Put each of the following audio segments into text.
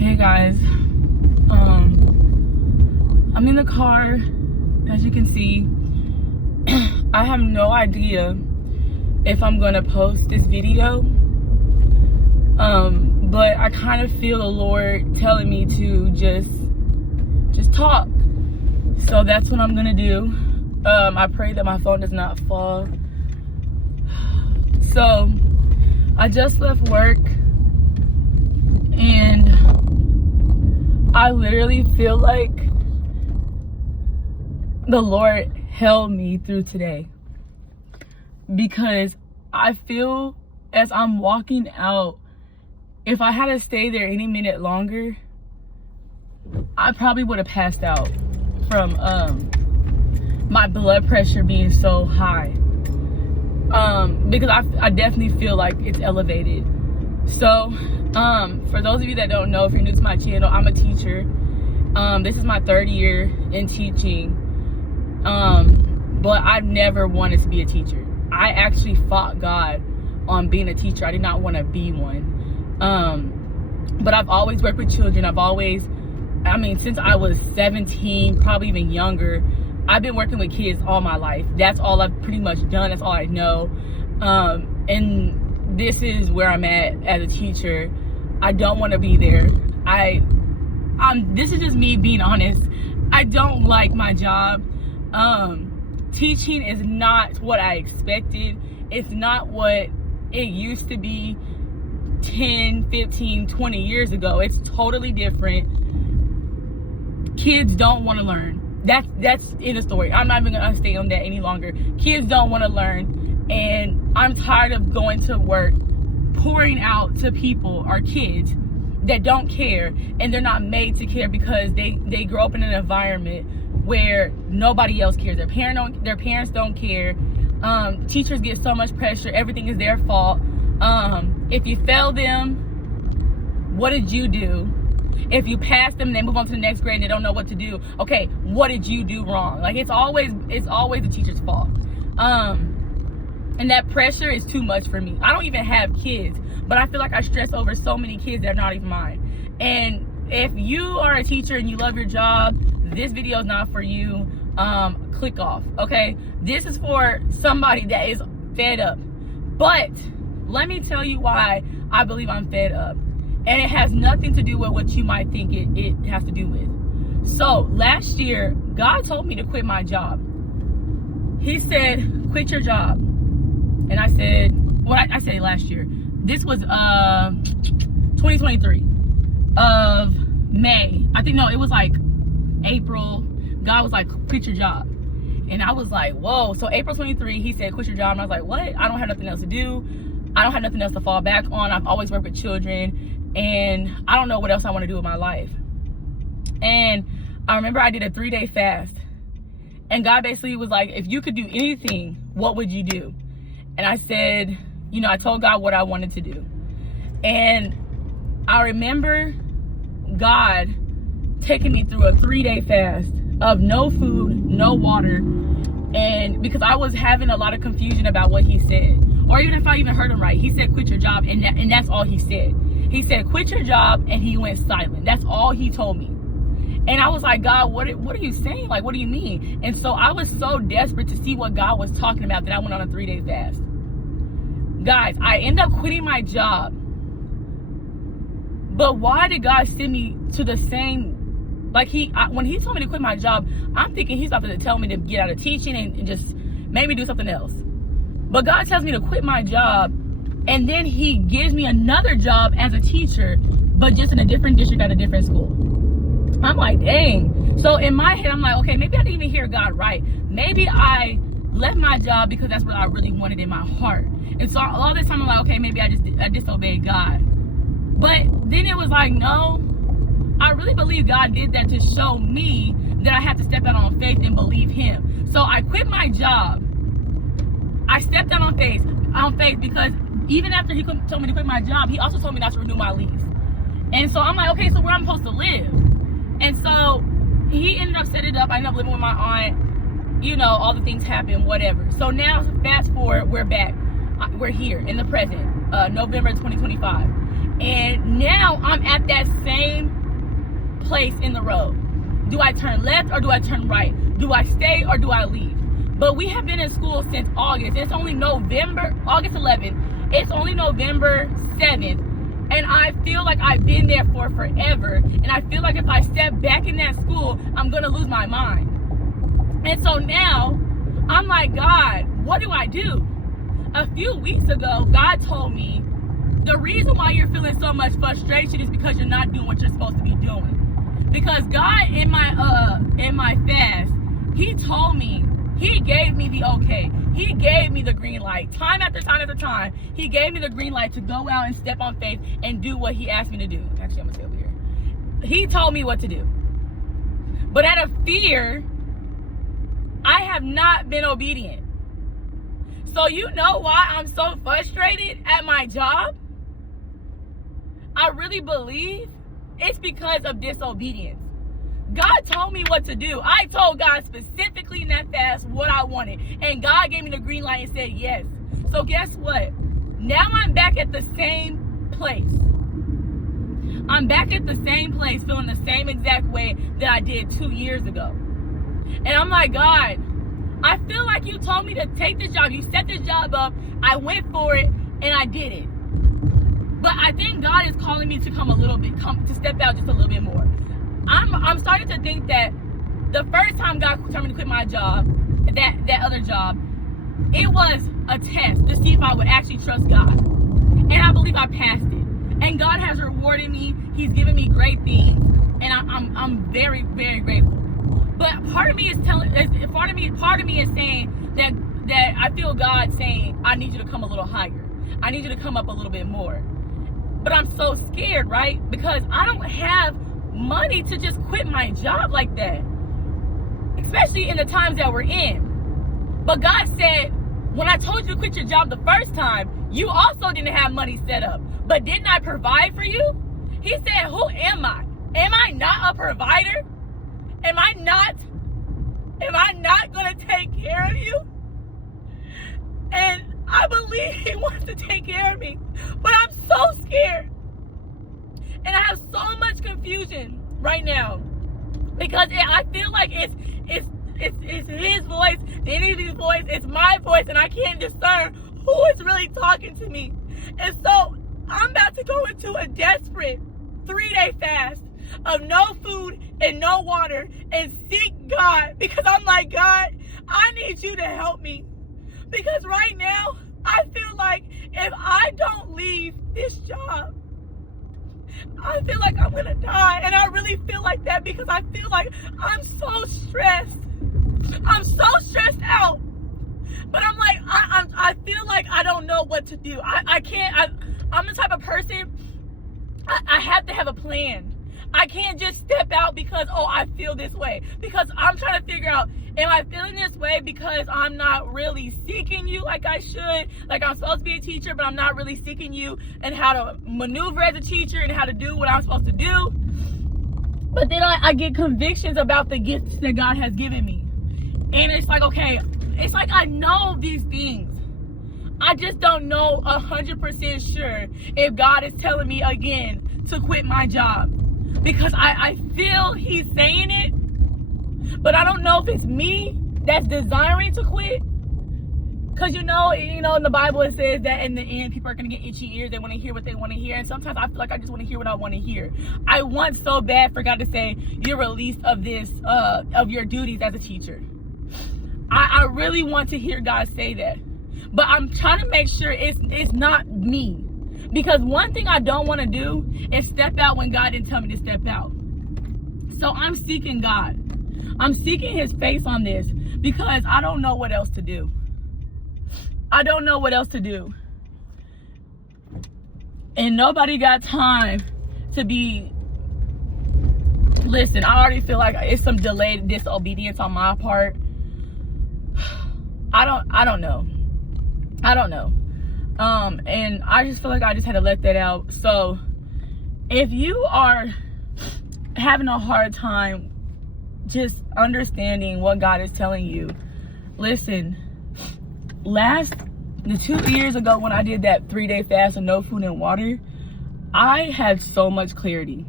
Hey guys, I'm in the car, as you can see. I have no idea if I'm gonna post this video, but I kind of feel the Lord telling me to just talk. So that's what I'm gonna do. I pray that my phone does not fall. So I just left work and I literally feel like the Lord held me through today, because I feel as I'm walking out, if I had to stay there any minute longer, I probably would have passed out from my blood pressure being so high, because I definitely feel like it's elevated. So for those of you that don't know, if you're new to my channel, I'm a teacher. This is my 3rd year in teaching, but I've never wanted to be a teacher. I actually fought God on being a teacher. I did not want to be one, but I've always worked with children. Since I was 17, probably even younger, I've been working with kids all my life. That's all I've pretty much done. That's all I know. And this is where I'm at as a teacher. I don't want to be there. This is just me being honest. I don't like my job. Teaching is not what I expected. It's not what it used to be 10, 15, 20 years ago. It's totally different. Kids don't want to learn. That's in the story. I'm not even gonna stay on that any longer. Kids don't want to learn, and I'm tired of going to work pouring out to people or kids that don't care, and they're not made to care because they grow up in an environment where nobody else cares. Their parents don't care. Teachers get so much pressure. Everything is their fault. If you fail them, what did you do? If you pass them, they move on to the next grade and they don't know what to do. Okay, what did you do wrong? Like, it's always the teacher's fault. And that pressure is too much for me. I don't even have kids, but I feel like I stress over so many kids that are not even mine. And if you are a teacher and you love your job, this video is not for you. Click off, okay? This is for somebody that is fed up. But let me tell you why I believe I'm fed up. And it has nothing to do with what you might think it has to do with. So last year, God told me to quit my job. He said, quit your job. And I said, I said it last year. This was 2023 of May. It was like April. God was like, quit your job. And I was like, whoa. So April 23, he said, quit your job. And I was like, what? I don't have nothing else to do. I don't have nothing else to fall back on. I've always worked with children, and I don't know what else I want to do with my life. And I remember I did a 3-day fast, and God basically was like, if you could do anything, what would you do? And I said, I told God what I wanted to do. And I remember God taking me through a 3-day fast of no food, no water. And because I was having a lot of confusion about what he said, or even if I even heard him right, he said, quit your job. And that's all he said. He said, quit your job. And he went silent. That's all he told me. And I was like, God, what are you saying? Like, what do you mean? And so I was so desperate to see what God was talking about that I went on a 3-day fast. Guys, I ended up quitting my job. But why did God send me to the same, when he told me to quit my job, I'm thinking he's about to tell me to get out of teaching and just maybe do something else. But God tells me to quit my job, and then he gives me another job as a teacher, but just in a different district at a different school. I'm like, dang. So in my head, I'm like, okay, maybe I didn't even hear God right. Maybe I left my job because that's what I really wanted in my heart. And so all the time I'm like, okay, maybe I disobeyed God. But then it was like, no, I really believe God did that to show me that I have to step out on faith and believe him. So I quit my job. I stepped out on faith because even after he told me to quit my job, he also told me not to renew my lease. And so I'm like, okay, so where I'm supposed to live? And so he ended up setting it up. I ended up living with my aunt. All the things happened, whatever. So now, fast forward, we're back. We're here in the present, November 2025. And now now I'm at that same place in the road. Do I turn left or do I turn right? Do I stay or do I leave? But we have been in school since August. It's only August 11th. It's only November 7th. And I feel like I've been there for forever. And I feel like if I step back in that school, I'm going to lose my mind. And so now, I'm like, God, what do I do? A few weeks ago, God told me, the reason why you're feeling so much frustration is because you're not doing what you're supposed to be doing. Because God, in my fast, He told me, He gave me the okay. He gave me the green light. Time after time after time, He gave me the green light to go out and step on faith and do what He asked me to do. Actually, I'm going to stay over here. He told me what to do. But out of fear, I have not been obedient. So you know why I'm so frustrated at my job? I really believe it's because of disobedience. God told me what to do. I told God specifically in that fast what I wanted. And God gave me the green light and said yes. So guess what? Now I'm back at the same place. I'm back at the same place feeling the same exact way that I did 2 years ago. And I'm like, God, I feel like you told me to take this job. You set this job up. I went for it and I did it. But I think God is calling me to to step out just a little bit more. I'm starting to think that the first time God told me to quit my job, that other job, it was a test to see if I would actually trust God. And I believe I passed it. And God has rewarded me. He's given me great things. And I'm very, very grateful. But part of me is saying that I feel God saying, I need you to come a little higher. I need you to come up a little bit more. But I'm so scared, right? Because I don't have money to just quit my job like that. Especially in the times that we're in. But God said, when I told you to quit your job the first time, you also didn't have money set up. But didn't I provide for you? He said, who am I? Am I not a provider? Am I not going to take care of you? And I believe He wants to take care of me. But I'm so scared. And I have so much confusion right now. Because I feel like it's His voice, the enemy's voice, it's my voice, and I can't discern who is really talking to me. And so I'm about to go into a desperate 3-day fast of no food and no water and seek God, because I'm like, God, I need you to help me. Because right now, I feel like if I don't leave this job, I feel like I'm gonna die. And I really feel like that because I feel like I'm so stressed. I'm so stressed out. But I'm like, I feel like I don't know what to do. I'm the type of person, I have to have a plan. I can't just step out because, I feel this way. Because I'm trying to figure out, am I feeling this way because I'm not really seeking you like I should? Like I'm supposed to be a teacher, but I'm not really seeking you and how to maneuver as a teacher and how to do what I'm supposed to do. But then I get convictions about the gifts that God has given me. And it's like, okay, it's like I know these things. I just don't know 100% sure if God is telling me again to quit my job. Because I feel He's saying it, but I don't know if it's me that's desiring to quit. Because you know, in the Bible it says that in the end, people are going to get itchy ears. They want to hear what they want to hear. And sometimes I feel like I just want to hear what I want to hear. I want so bad for God to say, you're released of this, of your duties as a teacher. I really want to hear God say that. But I'm trying to make sure it's not me. Because one thing I don't want to do is step out when God didn't tell me to step out. So I'm seeking God. I'm seeking His face on this because I don't know what else to do. I don't know what else to do. And nobody got time to be... Listen, I already feel like it's some delayed disobedience on my part. I don't know. And I just feel like I just had to let that out. So if you are having a hard time just understanding what God is telling you, listen, the 2 years ago when I did that 3-day fast of no food and water, I had so much clarity.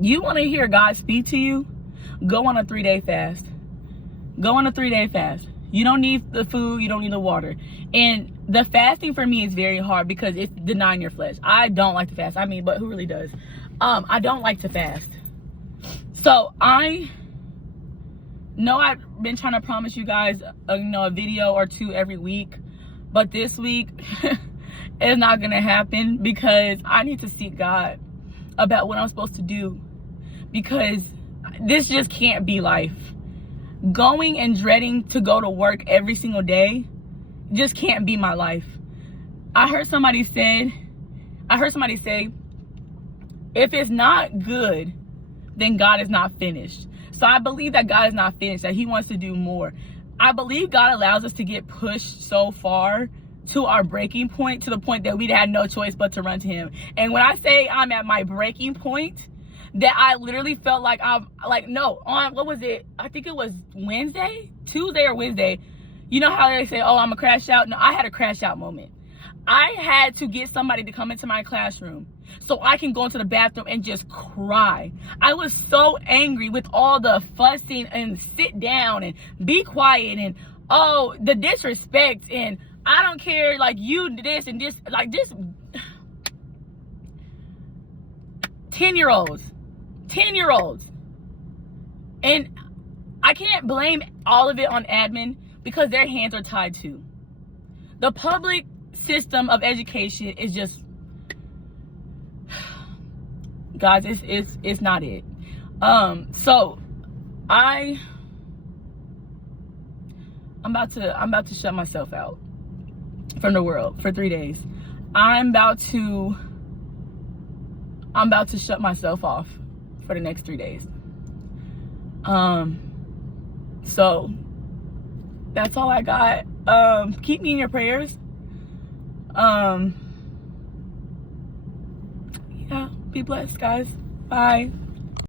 You want to hear God speak to you? Go on a 3-day fast. Go on a 3-day fast. You don't need the food. You don't need the water. And the fasting for me is very hard because it's denying your flesh. I don't like to fast. I mean, but who really does? I don't like to fast. So I know I've been trying to promise you guys, a video or 2 every week. But this week, it's not going to happen because I need to seek God about what I'm supposed to do. Because this just can't be life. Going and dreading to go to work every single day just can't be my life. I heard somebody say, if it's not good, then God is not finished. So I believe that God is not finished, that he wants to do more. I believe God allows us to get pushed so far to our breaking point, to the point that we had no choice but to run to him. And when I say I'm at my breaking point, that I literally felt like what was it? I think it was Tuesday or Wednesday. You know how they say, oh, I'm a crash out? No, I had a crash out moment. I had to get somebody to come into my classroom so I can go into the bathroom and just cry. I was so angry with all the fussing and sit down and be quiet and, oh, the disrespect and I don't care, like you this and this, like this 10-year-olds. And I can't blame all of it on admin because their hands are tied too. The public system of education is just, guys, it's not it. So I'm about to shut myself out from the world for 3 days. I'm about to shut myself off for the next 3 days. So that's all I got. Keep me in your prayers. Yeah, be blessed, guys. Bye.